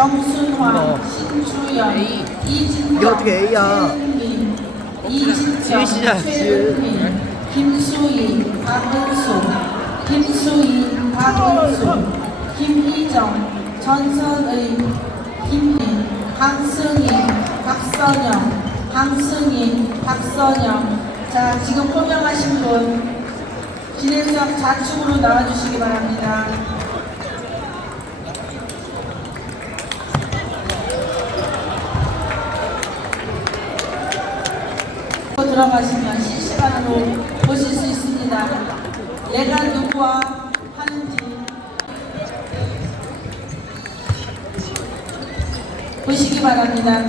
정순화, 신주연, A. 이진경, 이게 어떻게 A야? 최은민, 지읒. 최은민, 김수희, 박은수, 김수희, 박은수, 김희정, 전선의, 김민, 강승희, 박선영, 강승희, 박선영. 자, 지금 호명하신 분 진행석 좌측으로 나와주시기 바랍니다. 들어가시면 실시간으로 보실 수 있습니다. 내가 누구와 하는지 보시기 바랍니다.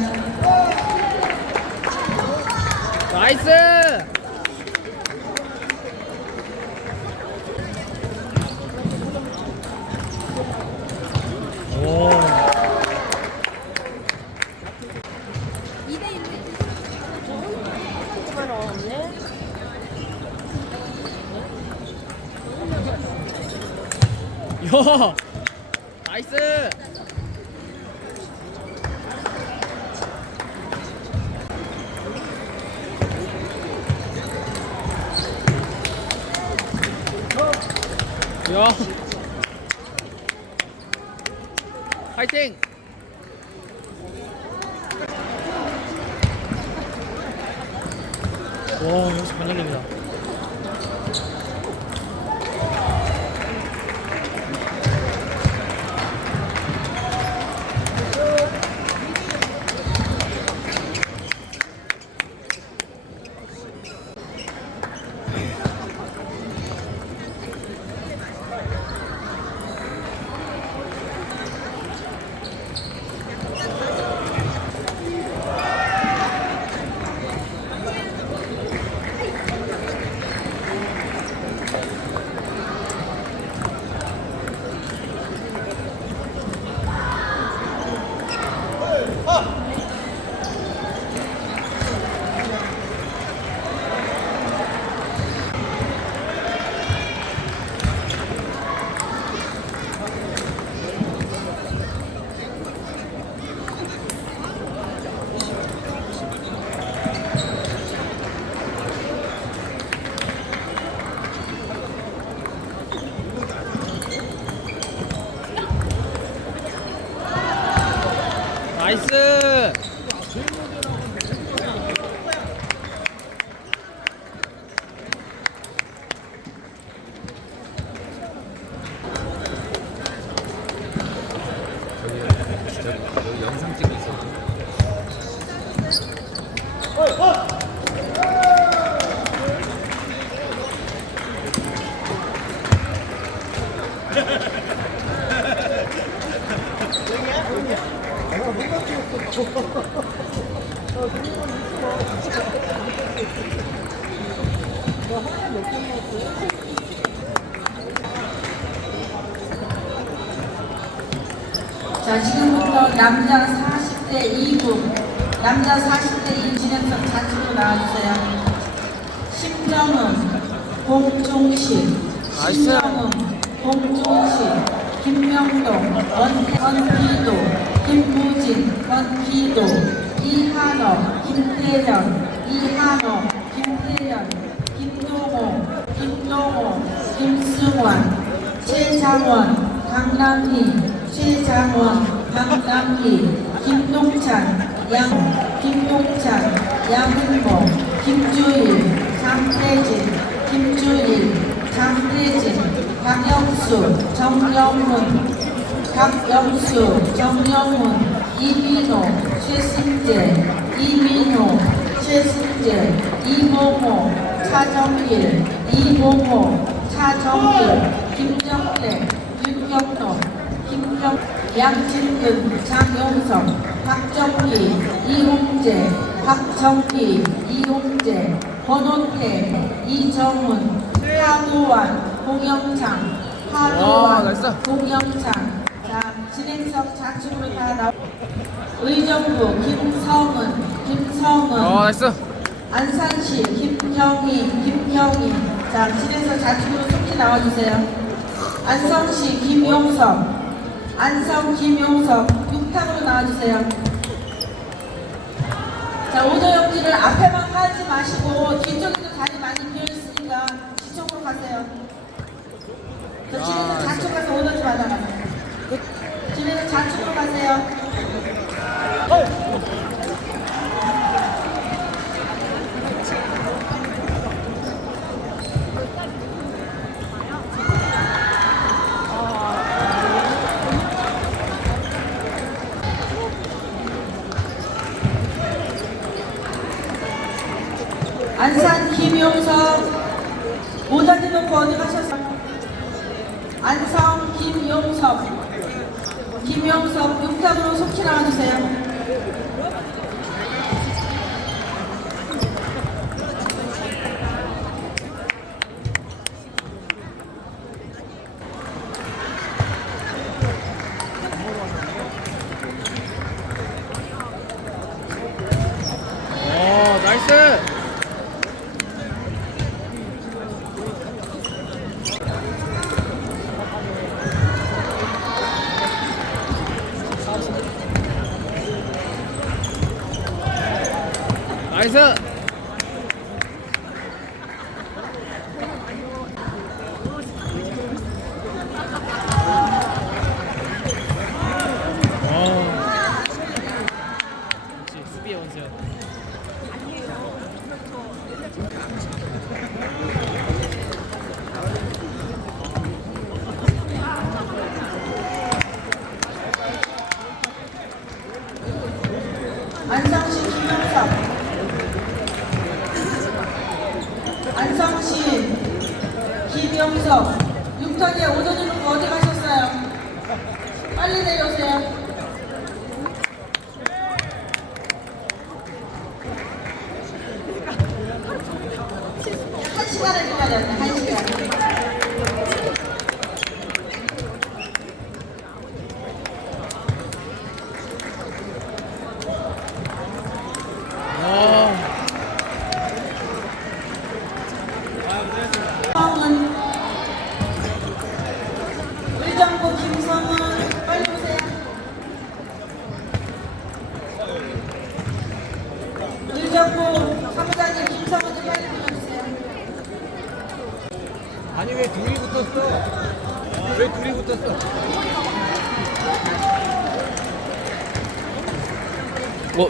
나이스! 오. 야! 나이스! 야! 파이팅! 와, 역시 반장님이다. here. 나이스! 여기 영상 찍고 있어. 자, 지금부터 남자 40대 2부, 남자 40대 2 진행석 좌측으로 나와주세요. 심정은, 공종식. 신명은, 공종식, 김명동, 원, 원기도, 김무진, 원기도, 이한호, 김태현, 이한호, 김태현, 김동호, 김동호, 김승환, 최장원, 강남희, 최장원, 강남희, 김동찬, 양, 김동찬, 양은모, 김주일, 장태진, 김주일, 장태진, 박영수, 정영훈, 박영수, 정영훈, 이민호, 최승재, 이민호, 최승재, 이봉호, 차정일, 이봉호, 차정일, 김정태, 윤경록, 김경, 양진근, 장용석, 박정희, 이홍재, 박정희, 이홍재, 권호태, 이정훈, 하도환, 공영창, 와, 나이스. 공영창. 자, 진행석 좌측으로 다 나오. 의정부 김성은, 김성은, 아, 나이스! 안산시 김경희, 김경희. 자, 진행석 좌측으로 속히 나와주세요. 안성시 김용석, 안성 김용석, 6탑으로 나와주세요. 자, 오도역지를 앞에만 가지 마시고 뒤쪽에도 자리 많이 비어 있으니까 뒤쪽으로 가세요. 저 진에서 좌측 가서 오도지 받아가세요. 진에서 좌측으로 가세요. 안산 김용석 모자지 놓고 어디 가셨어요? 안성 김용석 김용석 6탑으로 속히 나와주세요. 어, 나이스. 나이스. 어. 역시 수비의 원수야. 안성시 김용석 안성시 김용석 6턴에 오도지 놓고 어디 가셨어요? 빨리 내려오세요. 한 시간을 기다렸네, 한 시간. 어. 성은 의정부 김성은 빨리 오세요. 의정부 사무장님 김성은 좀 빨리 불러주세요. 아니 왜 둘이 붙었어? 왜 둘이 붙었어? 뭐?